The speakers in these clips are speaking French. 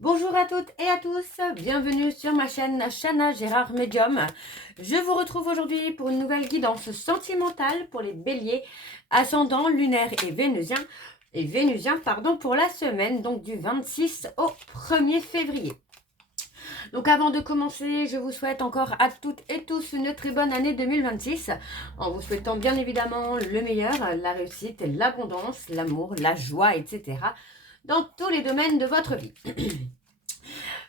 Bonjour à toutes et à tous, bienvenue sur ma chaîne Chana Gérard Medium. Je vous retrouve aujourd'hui pour une nouvelle guidance sentimentale pour les béliers, ascendant lunaire et vénusien pour la semaine donc du 26 au 1er février. Donc avant de commencer, je vous souhaite encore à toutes et tous une très bonne année 2026, en vous souhaitant bien évidemment le meilleur, la réussite, l'abondance, l'amour, la joie, etc. dans tous les domaines de votre vie.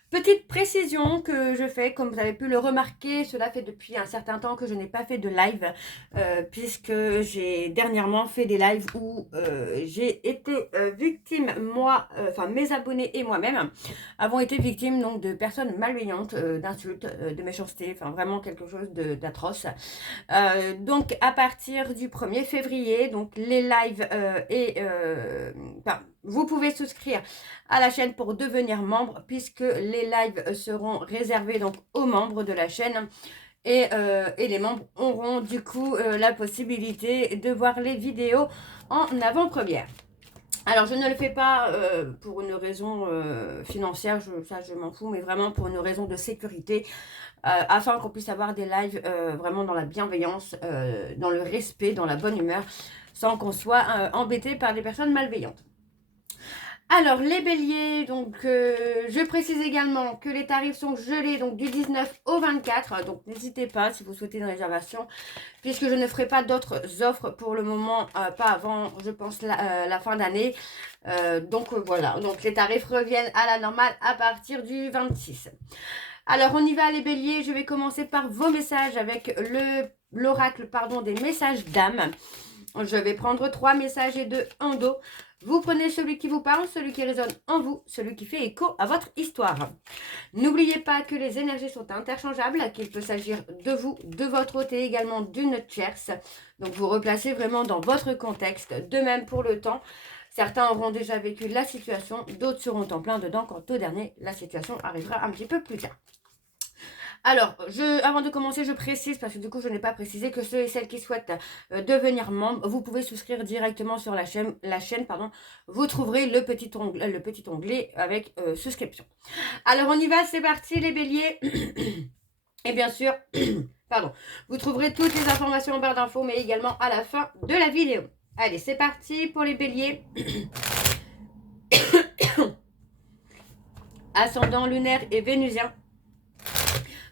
Petite précision que je fais, comme vous avez pu le remarquer, cela fait depuis un certain temps que je n'ai pas fait de live, puisque j'ai dernièrement fait des lives où j'ai été victime, moi, enfin mes abonnés et moi-même, avons été victimes donc de personnes malveillantes, d'insultes, de méchanceté, enfin vraiment quelque chose d'atroce. Donc à partir du 1er février, donc les lives vous pouvez souscrire à la chaîne pour devenir membre, puisque les lives seront réservés donc aux membres de la chaîne et les membres auront du coup la possibilité de voir les vidéos en avant-première. Alors, je ne le fais pas pour une raison financière, ça je m'en fous, mais vraiment pour une raison de sécurité, afin qu'on puisse avoir des lives vraiment dans la bienveillance, dans le respect, dans la bonne humeur, sans qu'on soit embêté par des personnes malveillantes. Alors, les béliers, donc je précise également que les tarifs sont gelés donc du 19 au 24, donc n'hésitez pas si vous souhaitez une réservation, puisque je ne ferai pas d'autres offres pour le moment, pas avant, je pense, la fin d'année. Voilà, donc les tarifs reviennent à la normale à partir du 26. Alors, on y va les béliers, je vais commencer par vos messages avec l'oracle des messages d'âme. Je vais prendre 3 messages et 2 en dos. Vous prenez celui qui vous parle, celui qui résonne en vous, celui qui fait écho à votre histoire. N'oubliez pas que les énergies sont interchangeables, qu'il peut s'agir de vous, de votre hôte et également d'une tierce. Donc vous replacez vraiment dans votre contexte. De même pour le temps. Certains auront déjà vécu la situation, d'autres seront en plein dedans quant au dernier. La situation arrivera un petit peu plus tard. Alors, avant de commencer, je précise, parce que du coup, je n'ai pas précisé, que ceux et celles qui souhaitent devenir membres, vous pouvez souscrire directement sur la chaîne, vous trouverez le petit onglet avec souscription. Alors, on y va, c'est parti les béliers. Et bien sûr, vous trouverez toutes les informations en barre d'infos, mais également à la fin de la vidéo. Allez, c'est parti pour les béliers. Ascendant lunaire et vénusien.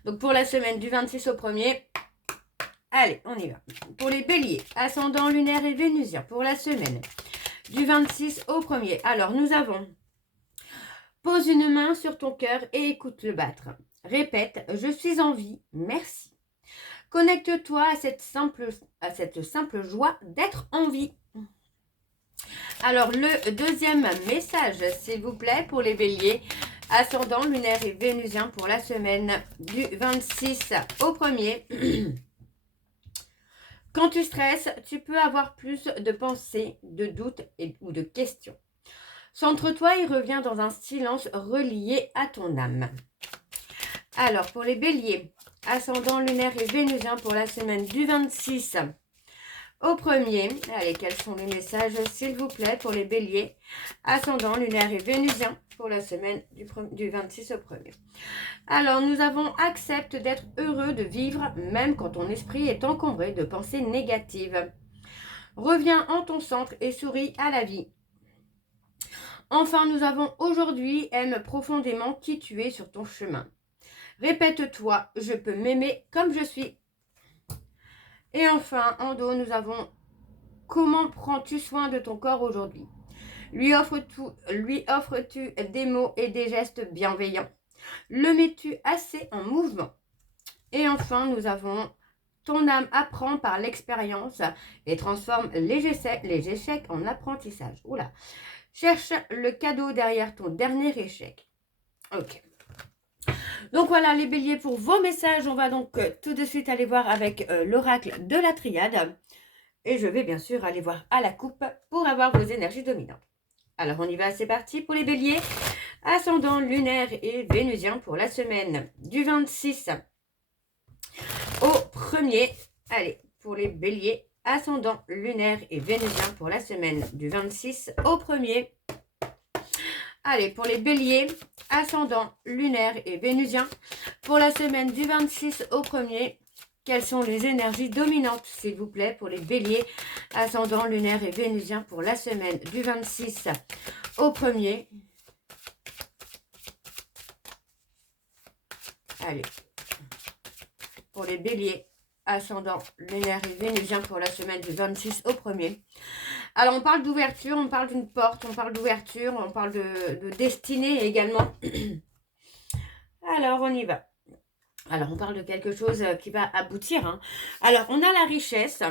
Donc pour la semaine du 26 au 1er, allez, on y va. Pour les béliers, ascendant lunaire et vénusien, pour la semaine du 26 au 1er. Alors nous avons, pose une main sur ton cœur et écoute le battre. Répète, je suis en vie, merci. Connecte-toi à cette simple joie d'être en vie. Alors le deuxième message, s'il vous plaît, pour les béliers, ascendant lunaire et vénusien pour la semaine du 26 au 1er. Quand tu stresses, tu peux avoir plus de pensées, de doutes ou de questions. Centre-toi et reviens dans un silence relié à ton âme. Alors, pour les béliers, ascendant lunaire et vénusien pour la semaine du 26 au 1er. Allez, quels sont les messages, s'il vous plaît, pour les béliers, ascendant lunaire et vénusien pour la semaine du 26 au 1er. Alors, nous avons accepte d'être heureux de vivre, même quand ton esprit est encombré de pensées négatives. Reviens en ton centre et souris à la vie. Enfin, nous avons aujourd'hui, aime profondément qui tu es sur ton chemin. Répète-toi, je peux m'aimer comme je suis. Et enfin, en dos, nous avons, comment prends-tu soin de ton corps aujourd'hui? Lui offres-tu des mots et des gestes bienveillants? Le mets-tu assez en mouvement? Et enfin, nous avons, ton âme apprend par l'expérience et transforme les échecs en apprentissage. Oula. Cherche le cadeau derrière ton dernier échec. Ok. Donc voilà les béliers pour vos messages. On va donc tout de suite aller voir avec l'oracle de la triade. Et je vais bien sûr aller voir à la coupe pour avoir vos énergies dominantes. Alors on y va, c'est parti pour les béliers. Ascendant lunaire et vénusien pour la semaine du 26 au 1er. Allez, pour les béliers, ascendant lunaire et vénusien pour la semaine du 26 au 1er. Allez, pour les béliers, ascendant, lunaire et vénusien, pour la semaine du 26 au 1er, quelles sont les énergies dominantes, s'il vous plaît, pour les béliers, ascendant, lunaire et vénusien, pour la semaine du 26 au 1er. Allez, pour les béliers, ascendant, lunaire et vénusien, pour la semaine du 26 au 1er. Alors, on parle d'ouverture, on parle d'une porte, on parle d'ouverture, on parle de destinée également. Alors, on y va. Alors, on parle de quelque chose qui va aboutir. Hein. Alors, on a la richesse.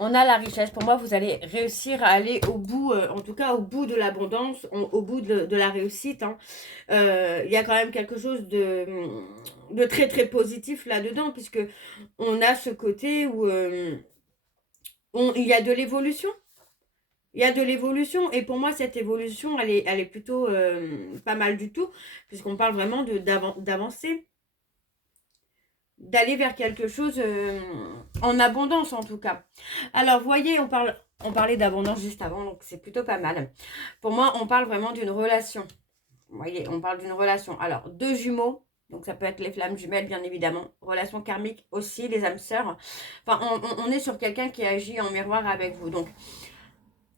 On a la richesse. Pour moi, vous allez réussir à aller au bout, en tout cas au bout de l'abondance, au bout de la réussite. Hein. Il y a quand même quelque chose de très, très positif là-dedans, puisque on a ce côté où il y a de l'évolution. Il y a de l'évolution et pour moi cette évolution elle est plutôt pas mal du tout puisqu'on parle vraiment d'avancer, d'aller vers quelque chose en abondance en tout cas. Alors vous voyez on parlait d'abondance juste avant donc c'est plutôt pas mal. Pour moi on parle vraiment d'une relation. Vous voyez on parle d'une relation. Alors deux jumeaux. Donc ça peut être les flammes jumelles bien évidemment. Relation karmique aussi, les âmes sœurs. Enfin on est sur quelqu'un qui agit en miroir avec vous. Donc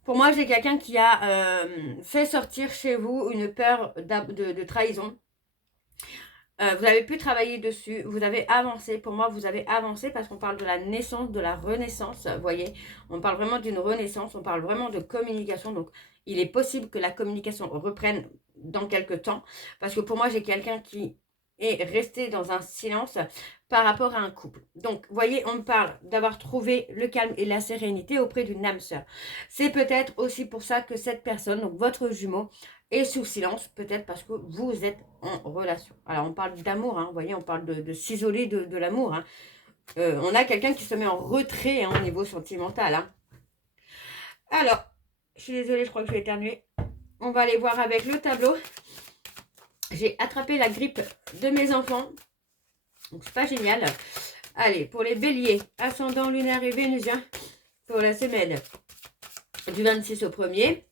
pour moi, j'ai quelqu'un qui a fait sortir chez vous une peur de trahison. Vous avez pu travailler dessus, vous avez avancé. Pour moi, vous avez avancé parce qu'on parle de la naissance, de la renaissance. Vous voyez, on parle vraiment d'une renaissance, on parle vraiment de communication. Donc, il est possible que la communication reprenne dans quelques temps. Parce que pour moi, j'ai quelqu'un qui est resté dans un silence par rapport à un couple. Donc, vous voyez, on parle d'avoir trouvé le calme et la sérénité auprès d'une âme sœur. C'est peut-être aussi pour ça que cette personne, donc votre jumeau, est sous silence, peut-être parce que vous êtes en relation. Alors, on parle d'amour, hein, vous voyez, on parle de s'isoler de l'amour. Hein. On a quelqu'un qui se met en retrait hein, au niveau sentimental. Hein. Alors, je suis désolée, je crois que je vais éternuer. On va aller voir avec le tableau. J'ai attrapé la grippe de mes enfants. Donc, c'est pas génial. Allez, pour les béliers, ascendant lunaire et vénusien, pour la semaine du 26 au 1er.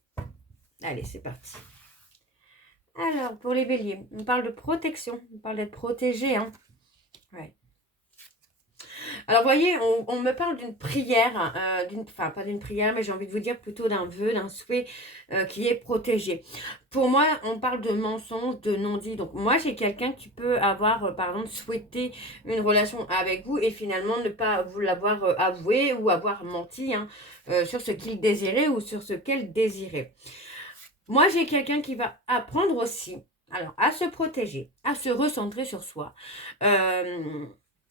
Allez, c'est parti. Alors, pour les béliers, on parle de protection. On parle d'être protégé. Hein. Ouais. Alors, vous voyez, on me parle d'une prière, enfin, pas d'une prière, mais j'ai envie de vous dire plutôt d'un vœu, d'un souhait qui est protégé. Pour moi, on parle de mensonge, de non-dit. Donc, moi, j'ai quelqu'un qui peut avoir, par exemple, souhaité une relation avec vous et finalement ne pas vous l'avoir avoué ou avoir menti hein, sur ce qu'il désirait ou sur ce qu'elle désirait. Moi, j'ai quelqu'un qui va apprendre aussi alors, à se protéger, à se recentrer sur soi.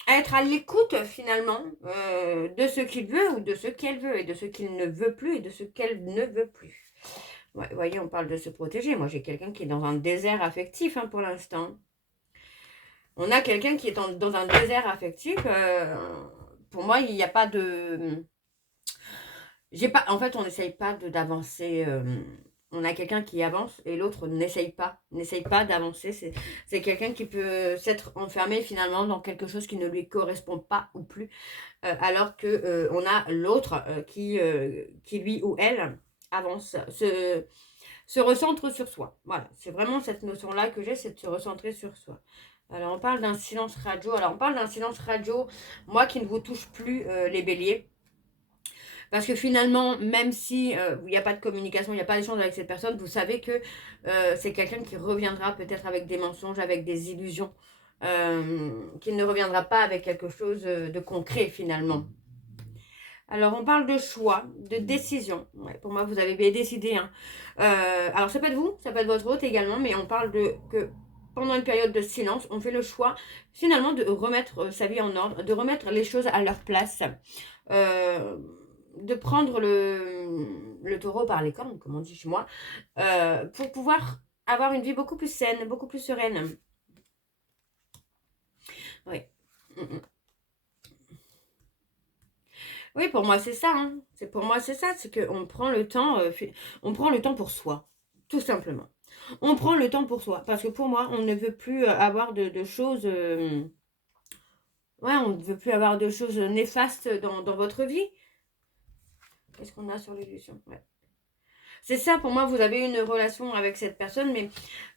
À être à l'écoute finalement de ce qu'il veut ou de ce qu'elle veut et de ce qu'il ne veut plus et de ce qu'elle ne veut plus. Ouais, vous voyez, on parle de se protéger. Moi, j'ai quelqu'un qui est dans un désert affectif hein, pour l'instant. On a quelqu'un qui est dans un désert affectif. Pour moi, il n'y a pas de... En fait, on n'essaye pas d'avancer... on a quelqu'un qui avance et l'autre n'essaye pas d'avancer. C'est quelqu'un qui peut s'être enfermé finalement dans quelque chose qui ne lui correspond pas ou plus. Alors que on a l'autre qui lui ou elle avance, se recentre sur soi. Voilà, c'est vraiment cette notion-là que j'ai, c'est de se recentrer sur soi. Alors on parle d'un silence radio. Alors on parle d'un silence radio, moi qui ne vous touche plus les béliers. Parce que finalement, même si il n'y a pas de communication, il n'y a pas d'échange avec cette personne, vous savez que c'est quelqu'un qui reviendra peut-être avec des mensonges, avec des illusions, qui ne reviendra pas avec quelque chose de concret finalement. Alors, on parle de choix, de décision. Ouais, pour moi, vous avez bien décidé. Hein. Alors, ça peut être vous, ça peut être votre hôte également, mais on parle de que pendant une période de silence, on fait le choix finalement de remettre sa vie en ordre, de remettre les choses à leur place. De prendre le taureau par les cornes, comme on dit chez moi, pour pouvoir avoir une vie beaucoup plus saine, beaucoup plus sereine. Oui. Oui, pour moi, c'est ça. Hein. Pour moi, c'est ça. C'est qu'on prend le temps, on prend le temps pour soi, tout simplement. On prend le temps pour soi. Parce que pour moi, on ne veut plus avoir de choses... ouais, on ne veut plus avoir de choses néfastes dans votre vie. Qu'est-ce qu'on a sur l'illusion ouais. C'est ça, pour moi, vous avez une relation avec cette personne, mais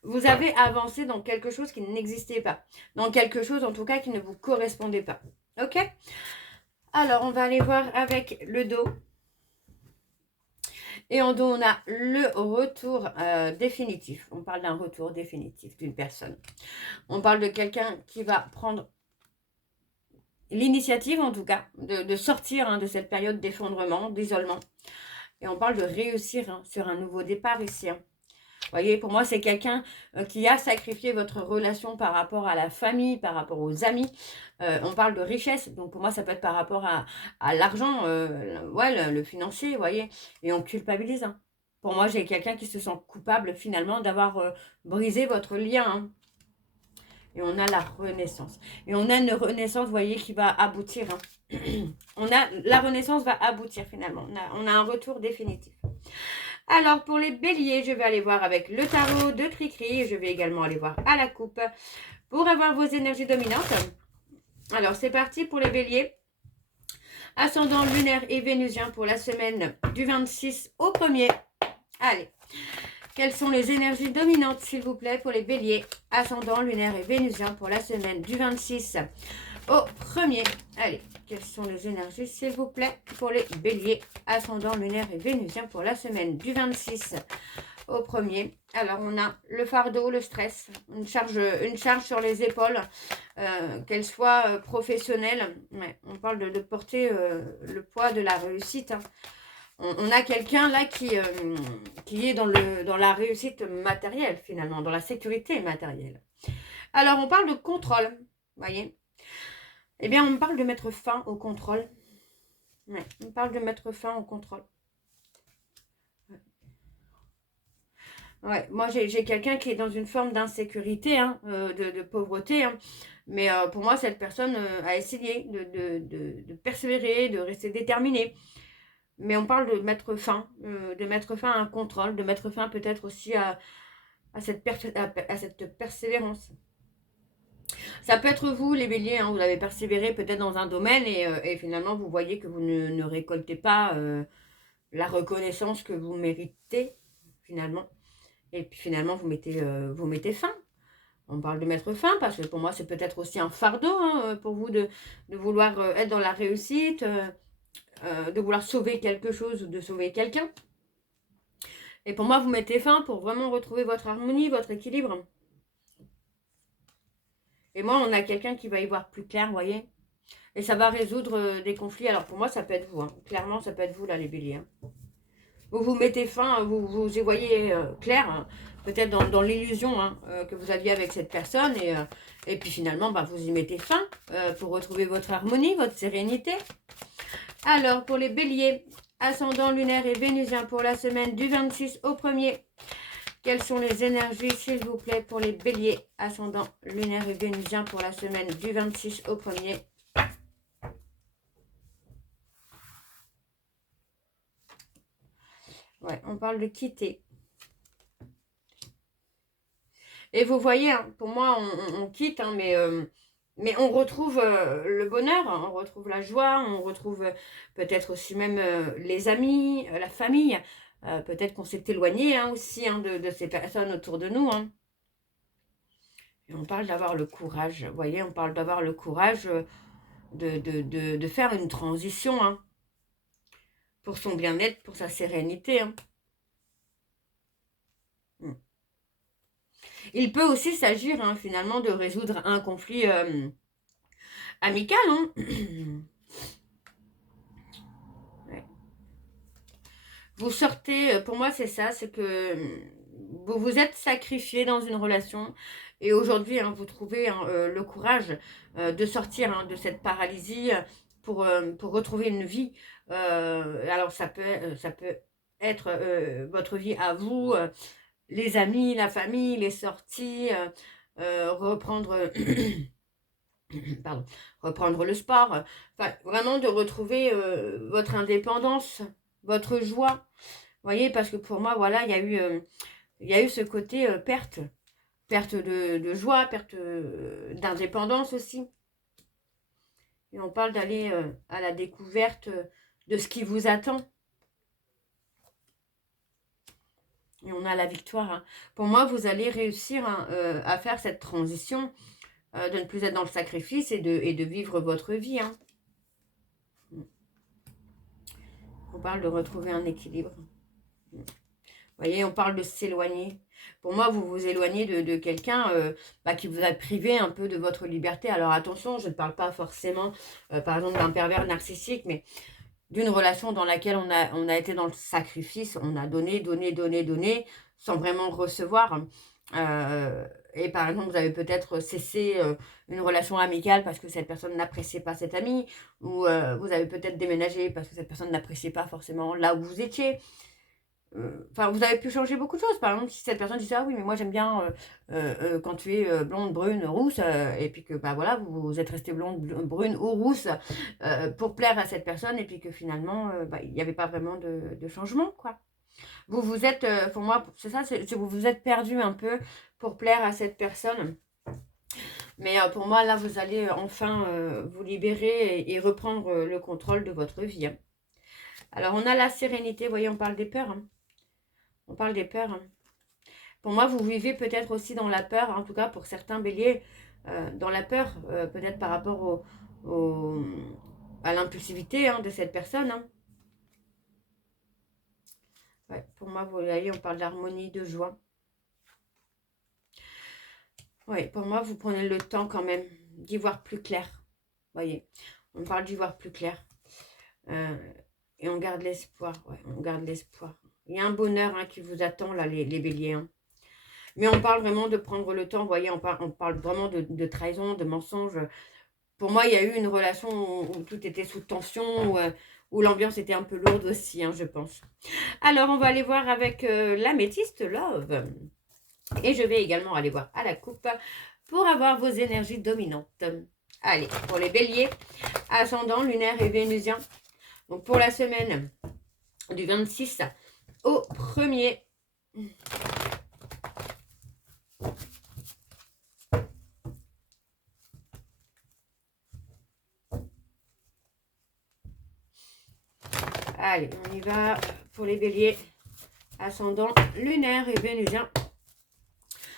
vous avez avancé dans quelque chose qui n'existait pas. Dans quelque chose, en tout cas, qui ne vous correspondait pas. Ok? Alors, on va aller voir avec le dos. Et en dos, on a le retour définitif. On parle d'un retour définitif d'une personne. On parle de quelqu'un qui va prendre l'initiative, en tout cas, de sortir de cette période d'effondrement, d'isolement. Et on parle de réussir sur un nouveau départ ici. Vous voyez, pour moi, c'est quelqu'un qui a sacrifié votre relation par rapport à la famille, par rapport aux amis. On parle de richesse, donc pour moi, ça peut être par rapport à l'argent, ouais, le financier, vous voyez. Et on culpabilise. Pour moi, j'ai quelqu'un qui se sent coupable finalement d'avoir brisé votre lien. Et on a la renaissance. Et on a une renaissance, vous voyez, qui va aboutir. La renaissance va aboutir finalement. On a un retour définitif. Alors, pour les béliers, je vais aller voir avec le tarot de Cricri. Et je vais également aller voir à la coupe pour avoir vos énergies dominantes. Alors, c'est parti pour les béliers. Ascendant lunaire et vénusien pour la semaine du 26 au 1er. Allez. Quelles sont les énergies dominantes, s'il vous plaît, pour les béliers, ascendant, lunaire et vénusien pour la semaine du 26 au 1er. Allez, quelles sont les énergies, s'il vous plaît, pour les béliers, ascendant, lunaire et vénusien pour la semaine du 26 au 1er. Alors, on a le fardeau, le stress, une charge sur les épaules, qu'elle soit professionnelle. Ouais, on parle de porter le poids de la réussite. On a quelqu'un là qui est dans la réussite matérielle finalement, dans la sécurité matérielle. Alors on parle de contrôle, vous voyez. Eh bien on parle de mettre fin au contrôle. Ouais, on parle de mettre fin au contrôle. Ouais, moi j'ai quelqu'un qui est dans une forme d'insécurité, de pauvreté. Mais pour moi cette personne a essayé de persévérer, de rester déterminée. Mais on parle de mettre fin à un contrôle, de mettre fin peut-être aussi à cette persévérance. Ça peut être vous, les béliers, vous avez persévéré peut-être dans un domaine et finalement vous voyez que vous ne récoltez pas la reconnaissance que vous méritez, finalement. Et puis finalement, vous mettez fin. On parle de mettre fin parce que pour moi, c'est peut-être aussi un fardeau pour vous de vouloir être dans la réussite, de vouloir sauver quelque chose ou de sauver quelqu'un. Et pour moi, vous mettez fin pour vraiment retrouver votre harmonie, votre équilibre. Et moi, on a quelqu'un qui va y voir plus clair, vous voyez. Et ça va résoudre des conflits. Alors pour moi, ça peut être vous. Clairement, ça peut être vous, là, les béliers. Vous mettez fin, vous y voyez clair. Peut-être dans l'illusion que vous aviez avec cette personne. Et puis finalement, vous y mettez fin pour retrouver votre harmonie, votre sérénité. Alors, pour les béliers, ascendant lunaire et vénusien pour la semaine du 26 au 1er. Quelles sont les énergies, s'il vous plaît, pour les béliers, ascendant lunaire et vénusien pour la semaine du 26 au 1er. Ouais, on parle de quitter. Et vous voyez, pour moi, on quitte, mais on retrouve le bonheur, on retrouve la joie, on retrouve peut-être aussi même les amis, la famille. Peut-être qu'on s'est éloigné aussi de ces personnes autour de nous. Et on parle d'avoir le courage, vous voyez, on parle d'avoir le courage de faire une transition pour son bien-être, pour sa sérénité. Il peut aussi s'agir finalement de résoudre un conflit amical. Ouais. Vous sortez, pour moi c'est ça, c'est que vous vous êtes sacrifié dans une relation et aujourd'hui vous trouvez le courage de sortir de cette paralysie pour retrouver une vie. Alors ça peut être votre vie à vous, les amis, la famille, les sorties, reprendre pardon, reprendre le sport, enfin vraiment de retrouver votre indépendance, votre joie. Vous voyez, parce que pour moi, voilà, il y a eu ce côté perte de joie, perte d'indépendance aussi. Et on parle d'aller à la découverte de ce qui vous attend. Et on a la victoire. Hein. Pour moi, vous allez réussir hein, à faire cette transition, de ne plus être dans le sacrifice et de vivre votre vie. Hein. On parle de retrouver un équilibre. Vous voyez, on parle de s'éloigner. Pour moi, vous vous éloignez de quelqu'un qui vous a privé un peu de votre liberté. Alors attention, je ne parle pas forcément, par exemple, d'un pervers narcissique, mais d'une relation dans laquelle on a été dans le sacrifice, on a donné, donné, donné, donné, sans vraiment recevoir. Et par exemple, vous avez peut-être cessé une relation amicale parce que cette personne n'appréciait pas cet ami, ou vous avez peut-être déménagé parce que cette personne n'appréciait pas forcément là où vous étiez. Enfin, vous avez pu changer beaucoup de choses. Par exemple, si cette personne dit ah oui, mais moi j'aime bien quand tu es blonde, brune, rousse, et puis que bah voilà, vous êtes resté blonde, brune ou rousse pour plaire à cette personne, et puis que finalement, il n'y avait pas vraiment de changement, quoi. Vous vous êtes, pour moi, c'est ça, vous vous êtes perdu un peu pour plaire à cette personne. Mais pour moi, là, vous allez enfin vous libérer et reprendre le contrôle de votre vie. Hein. Alors, on a la sérénité, vous voyez, on parle des peurs. Hein. On parle des peurs. Hein. Pour moi, vous vivez peut-être aussi dans la peur, en tout cas pour certains béliers, dans la peur, peut-être par rapport à l'impulsivité hein, de cette personne. Hein. Ouais, pour moi, vous voyez, on parle d'harmonie, de joie. Oui, pour moi, vous prenez le temps quand même d'y voir plus clair. Voyez, on parle d'y voir plus clair. Et on garde l'espoir. Ouais, on garde l'espoir. Il y a un bonheur hein, qui vous attend, là, les béliers. Hein. Mais on parle vraiment de prendre le temps. Vous voyez, on parle vraiment de trahison, de mensonge. Pour moi, il y a eu une relation où tout était sous tension, où l'ambiance était un peu lourde aussi, hein, je pense. Alors, on va aller voir avec l'améthyste Love. Et je vais également aller voir à la coupe pour avoir vos énergies dominantes. Allez, pour les béliers, ascendant, lunaire et vénusien. Donc, pour la semaine du 26 au 1er. Allez, on y va pour les béliers, ascendant, lunaire et vénusien.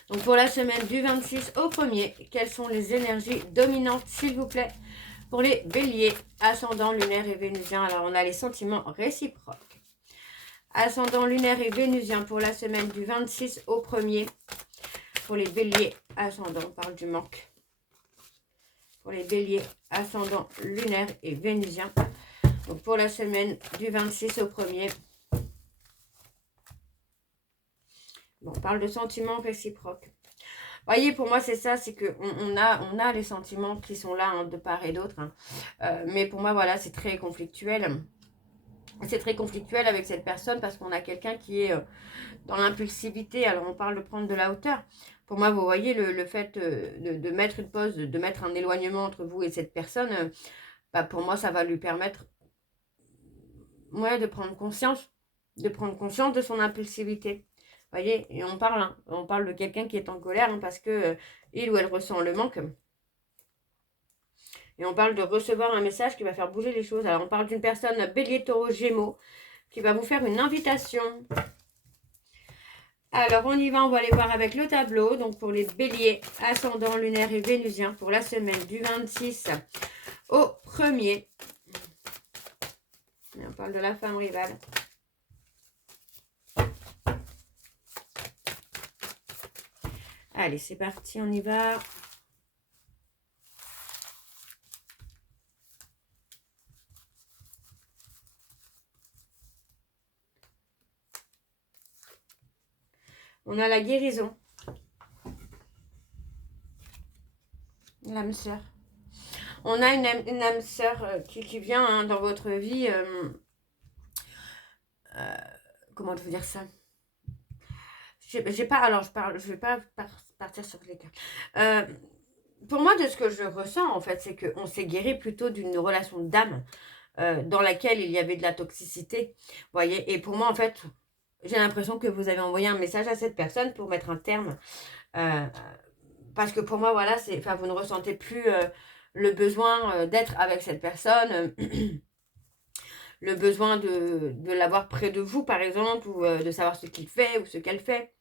Donc pour la semaine du 26 au 1er, quelles sont les énergies dominantes, s'il vous plaît, pour les béliers, ascendant, lunaire et vénusien. Alors on a les sentiments réciproques. Ascendant, lunaire et vénusien pour la semaine du 26 au 1er. Pour les béliers, ascendant, on parle du manque. Pour les béliers, ascendant, lunaire et vénusien. Donc pour la semaine du 26 au 1er. Bon, on parle de sentiments réciproques. Voyez, pour moi, c'est ça, c'est qu'on a les sentiments qui sont là, hein, de part et d'autre. Hein. Mais pour moi, voilà, c'est très conflictuel. C'est très conflictuel avec cette personne parce qu'on a quelqu'un qui est dans l'impulsivité. Alors, on parle de prendre de la hauteur. Pour moi, vous voyez, le fait de mettre une pause, de mettre un éloignement entre vous et cette personne, pour moi, ça va lui permettre de prendre conscience de son impulsivité. Voyez, et on parle de quelqu'un qui est en colère hein, parce que il ou elle ressent le manque. Et on parle de recevoir un message qui va faire bouger les choses. Alors on parle d'une personne bélier, taureau, gémeaux qui va vous faire une invitation. Alors on y va, on va aller voir avec le tableau. Donc pour les béliers, ascendant, lunaire et vénusien pour la semaine du 26 au 1er. Et on parle de la femme rivale. Allez, c'est parti, on y va. On a la guérison. L'âme sœur. On a une âme sœur qui vient hein, dans votre vie. Comment je veux dire ça? J'ai pas, alors je vais pas partir sur les cas. Pour moi, de ce que je ressens, en fait, c'est qu'on s'est guéri plutôt d'une relation d'âme dans laquelle il y avait de la toxicité. Vous voyez, et pour moi, en fait, j'ai l'impression que vous avez envoyé un message à cette personne pour mettre un terme. Parce que pour moi, voilà, vous ne ressentez plus le besoin d'être avec cette personne. le besoin de l'avoir près de vous, par exemple, ou de savoir ce qu'il fait ou ce qu'elle fait.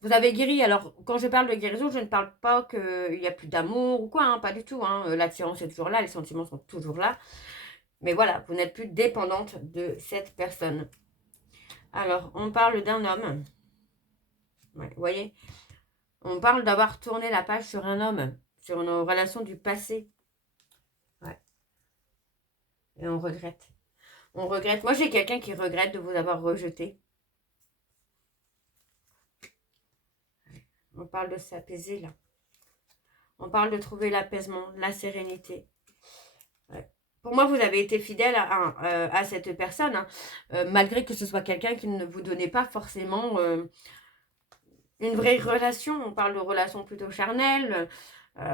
Vous avez guéri. Alors, quand je parle de guérison, je ne parle pas qu'il n'y a plus d'amour ou quoi, hein, pas du tout. Hein. L'attirance est toujours là, les sentiments sont toujours là. Mais voilà, vous n'êtes plus dépendante de cette personne. Alors, on parle d'un homme. Ouais, vous voyez, on parle d'avoir tourné la page sur un homme, sur nos relations du passé. Ouais. Et on regrette. On regrette. Moi, j'ai quelqu'un qui regrette de vous avoir rejeté. On parle de s'apaiser, là. On parle de trouver l'apaisement, la sérénité. Ouais. Pour moi, vous avez été fidèle à cette personne, hein, malgré que ce soit quelqu'un qui ne vous donnait pas forcément une vraie relation. On parle de relation plutôt charnelle.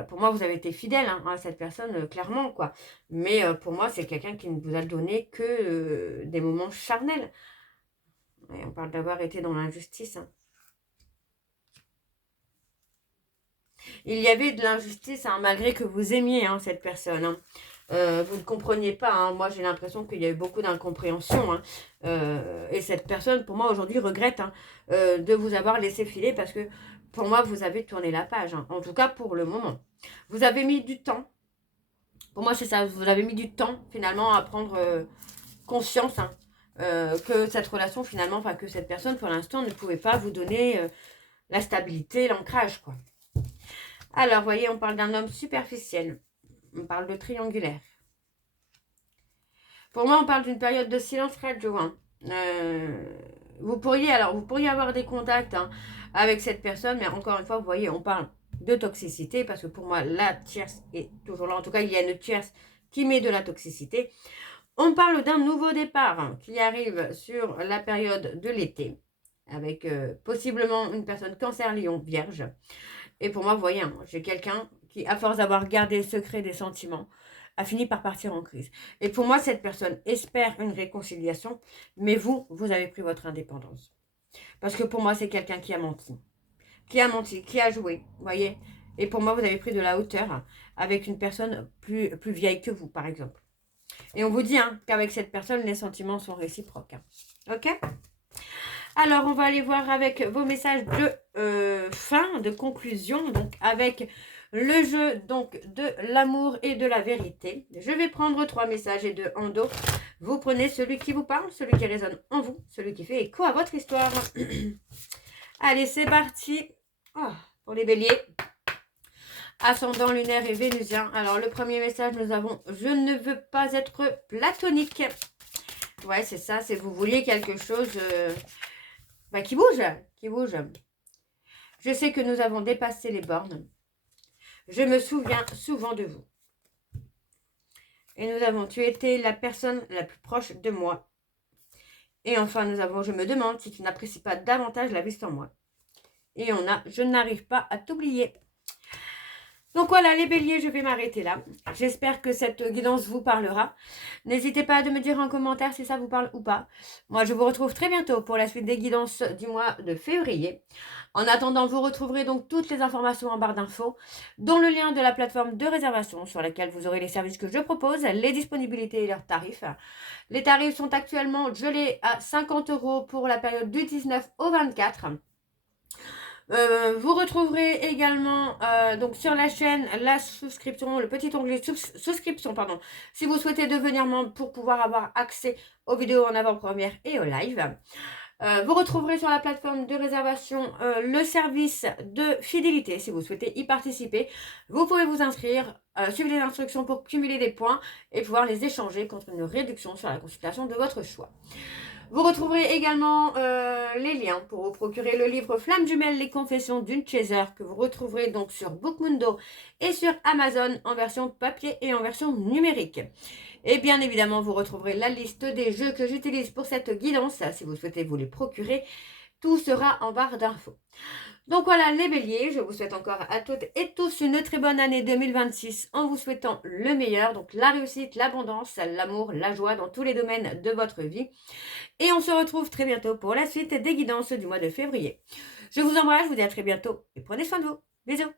Pour moi, vous avez été fidèle, hein, à cette personne, clairement, quoi. Mais pour moi, c'est quelqu'un qui ne vous a donné que des moments charnels. Et on parle d'avoir été dans l'injustice, hein. Il y avait de l'injustice, hein, malgré que vous aimiez, hein, cette personne, hein. Vous ne compreniez pas, hein. Moi, j'ai l'impression qu'il y a eu beaucoup d'incompréhension, hein. Et cette personne, pour moi, aujourd'hui, regrette, hein, de vous avoir laissé filer parce que, pour moi, vous avez tourné la page, hein. En tout cas, pour le moment. Vous avez mis du temps. Pour moi, c'est ça. Vous avez mis du temps, finalement, à prendre conscience, hein, que cette relation, finalement, enfin, que cette personne, pour l'instant, ne pouvait pas vous donner la stabilité, l'ancrage, quoi. Alors, vous voyez, on parle d'un homme superficiel. On parle de triangulaire. Pour moi, on parle d'une période de silence radio, hein. Vous pourriez avoir des contacts, hein, avec cette personne, mais encore une fois, vous voyez, on parle de toxicité, parce que pour moi, la tierce est toujours là. En tout cas, il y a une tierce qui met de la toxicité. On parle d'un nouveau départ, hein, qui arrive sur la période de l'été, avec possiblement une personne cancer, lion, vierge. Et pour moi, vous voyez, hein, j'ai quelqu'un qui, à force d'avoir gardé le secret des sentiments, a fini par partir en crise. Et pour moi, cette personne espère une réconciliation, mais vous avez pris votre indépendance. Parce que pour moi, c'est quelqu'un qui a menti. Qui a menti, qui a joué, vous voyez. Et pour moi, vous avez pris de la hauteur avec une personne plus vieille que vous, par exemple. Et on vous dit, hein, qu'avec cette personne, les sentiments sont réciproques, hein. Ok ? Alors, on va aller voir avec vos messages de fin, de conclusion, donc avec le jeu donc de l'amour et de la vérité. Je vais prendre 3 messages et 2 en dos. Vous prenez celui qui vous parle, celui qui résonne en vous, celui qui fait écho à votre histoire. Allez, c'est parti. Oh, pour les béliers. Ascendant lunaire et vénusien. Alors, le premier message, nous avons « Je ne veux pas être platonique ». Ouais, c'est ça, c'est vous vouliez quelque chose qui bouge, qui bouge. Je sais que nous avons dépassé les bornes. Je me souviens souvent de vous. Et nous avons, tu étais la personne la plus proche de moi. Et enfin, nous avons, je me demande si tu n'apprécies pas davantage la vie sans moi. Et on a, je n'arrive pas à t'oublier. Donc voilà, les béliers, je vais m'arrêter là. J'espère que cette guidance vous parlera. N'hésitez pas à me dire en commentaire si ça vous parle ou pas. Moi, je vous retrouve très bientôt pour la suite des guidances du mois de février. En attendant, vous retrouverez donc toutes les informations en barre d'infos, dont le lien de la plateforme de réservation sur laquelle vous aurez les services que je propose, les disponibilités et leurs tarifs. Les tarifs sont actuellement gelés à 50 € pour la période du 19 au 24. Vous retrouverez également donc sur la chaîne la souscription, le petit onglet souscription, pardon, si vous souhaitez devenir membre pour pouvoir avoir accès aux vidéos en avant-première et aux live. Vous retrouverez sur la plateforme de réservation le service de fidélité si vous souhaitez y participer. Vous pouvez vous inscrire, suivre les instructions pour cumuler des points et pouvoir les échanger contre une réduction sur la consultation de votre choix. Vous retrouverez également les liens pour vous procurer le livre Flamme jumelle, les confessions d'une chaser que vous retrouverez donc sur Bookmundo et sur Amazon en version papier et en version numérique. Et bien évidemment, vous retrouverez la liste des jeux que j'utilise pour cette guidance. Si vous souhaitez vous les procurer, tout sera en barre d'infos. Donc voilà les béliers, je vous souhaite encore à toutes et tous une très bonne année 2026 en vous souhaitant le meilleur, donc la réussite, l'abondance, l'amour, la joie dans tous les domaines de votre vie. Et on se retrouve très bientôt pour la suite des guidances du mois de février. Je vous embrasse, je vous dis à très bientôt et prenez soin de vous. Bisous.